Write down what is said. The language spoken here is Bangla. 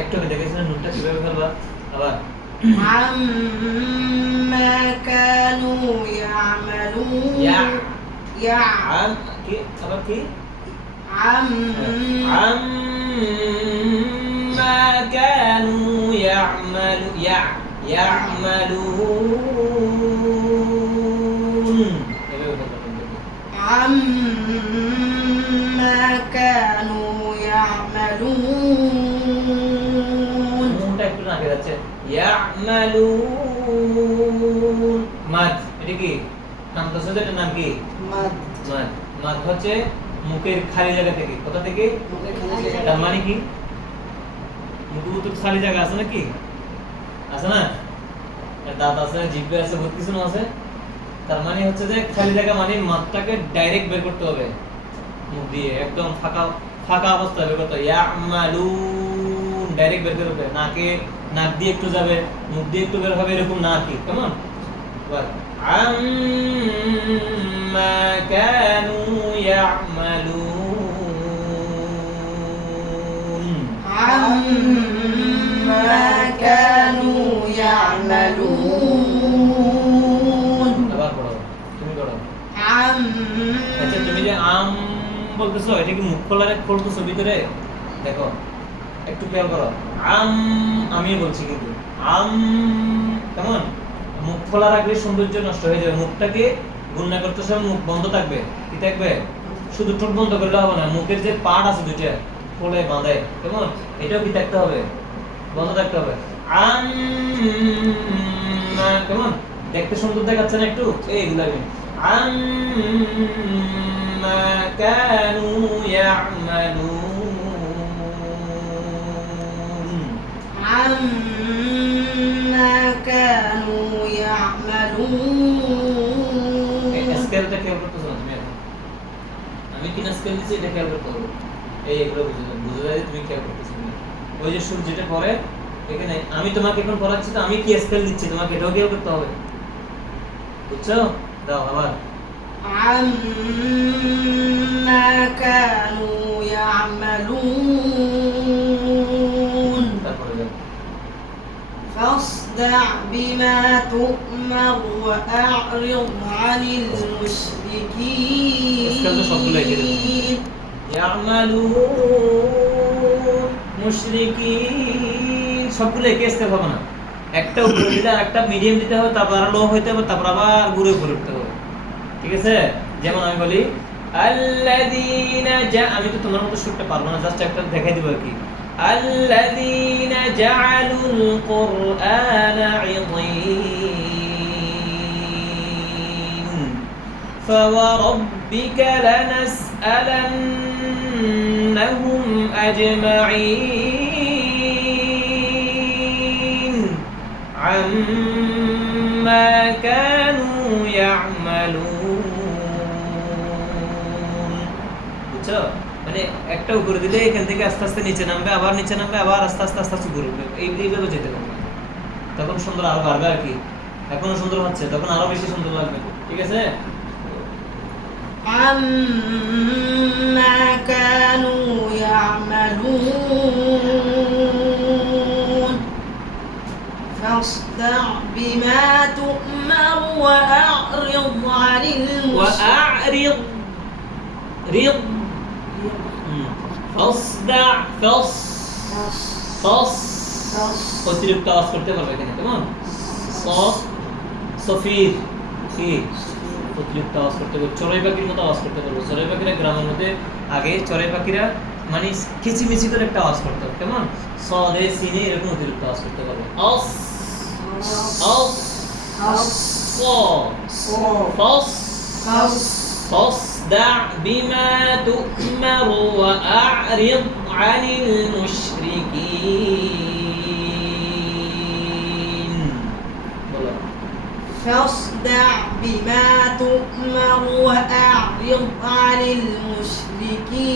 একটু আগে দেখেছিলেন নুনটা কিভাবে ফেলবা আবার عما كانوا يعملون আম কি আবার কি عما كانوا يعملون عما كانوا يعملون মুখটা একটু নাকে যাচ্ছে ইয়ামালুন মাদ এটা কি নাম তো সেটা নাম কি مد মাদ মাদ হচ্ছে মুখের খালি জায়গা থেকে কোথা থেকে তার মানে কি মুখে তো খালি জায়গা আছে নাকি আছে না দাঁত আছে জিহ্বা আছে বহুত কিছু আছে তার মানে হচ্ছে যে খালি জায়গা মানে মাদটাকে ডাইরেক্ট বের করতে হবে মুখ দিয়ে একদম ফাঁকা ফাঁকা অবস্থায় বের করতে হবে ইয়ামালুন ডাইরেক্ট বের করতে হবে নাকে নাক দিয়ে একটু যাবে মুখ দিয়ে একটু বের হবে এরকম না কি কেমন বল আম্মা কানু ইয়ামালুন عما كانوا يعملون আবার পড়ো তুমি পড়ো عم আচ্ছা তুমি যে আম বলতেছো এটা কি মুখ খোলারে খুলতেছো ভিতরে দেখো একটু খেয়াল করো আমি বলছি কিন্তু কেমন মুখ খোলা রাখলে সৌন্দর্য নষ্ট হয়ে যাবে মুখটাকে গুণনা করতে সময় মুখ বন্ধ থাকবে কি থাকবে শুধু ঠোঁট বন্ধ করলে হবে না মুখের যে পার্ট আছে দুইটা খোলে বাঁধে কেমন এটাও কি থাকতে হবে বন্ধ থাকতে হবে কেমন দেখতে সুন্দর দেখাচ্ছে না একটু এইগুলা عما كانوا يعملون عما كانوا يعملون স্কেলটা খেয়াল করতেছো না তুমি আমি তিন স্কেল দিছি এটা খেয়াল করতে হবে এগুলো বুঝে যায় তুমি খেয়াল করতেছো না ওই যে সুর যেটা পড়ে এখানে আমি তোমাকে এখন পড়াচ্ছি তো আমি কি স্কেল দিচ্ছি তোমাকে এটাও খেয়াল করতে হবে বুঝছো দাও আবার عما كانوا يعملون فاصدع بما تؤمر وأعرض عن المشركين يعملون মুশরিকিন সবগুলো একে স্কেল হবে না একটা উপরে দিলে আর একটা মিডিয়াম দিতে হবে তারপর আরো লো হইতে হবে তারপর আবার ঘুরে ঘুরে উঠতে হবে ঠিক আছে যেমন আমি বলি আল্লাযীনা আমি তো তোমার মতো শুনতে পারবো না জাস্ট একটা দেখাই দিব কি আল্লাযীনা জাআলুল কুরআনা ঈযীন ফাওয়ারাব্বিকা লানাসআলান্নাহুম আজমাঈন আম্মা কানু ইয়ামালুন বুঝছো মানে একটা উপরে দিলে এখান থেকে আস্তে আস্তে নিচে নামবে আবার নিচে নামবে আবার আস্তে আস্তে আস্তে আস্তে ঘুরে উঠবে এইভাবে যেতে হবে তখন সুন্দর আরো বাড়বে আর কি এখনো সুন্দর হচ্ছে তখন আরো বেশি সুন্দর লাগবে ঠিক আছে عما كانوا يعملون فاصدع بما تؤمر وأعرض عن وأعرض فاصدع অতিরিক্ত আওয়াজ করতে পারবে এখানে কেমন সফির কি অতিরিক্ত আওয়াজ করতে পারবে চড়াই পাখির মতো আওয়াজ করতে পারবে চড়াই পাখিরা গ্রামের মধ্যে আগে চড়াই পাখিরা মানে কিচিমিচি করে একটা আওয়াজ করতে হবে কেমন সদে সিনে এরকম অতিরিক্ত আওয়াজ করতে পারবে فاصدع بما تؤمر وأعرض عن المشركين فاصدع بما تؤمر وأعرض عن المشركين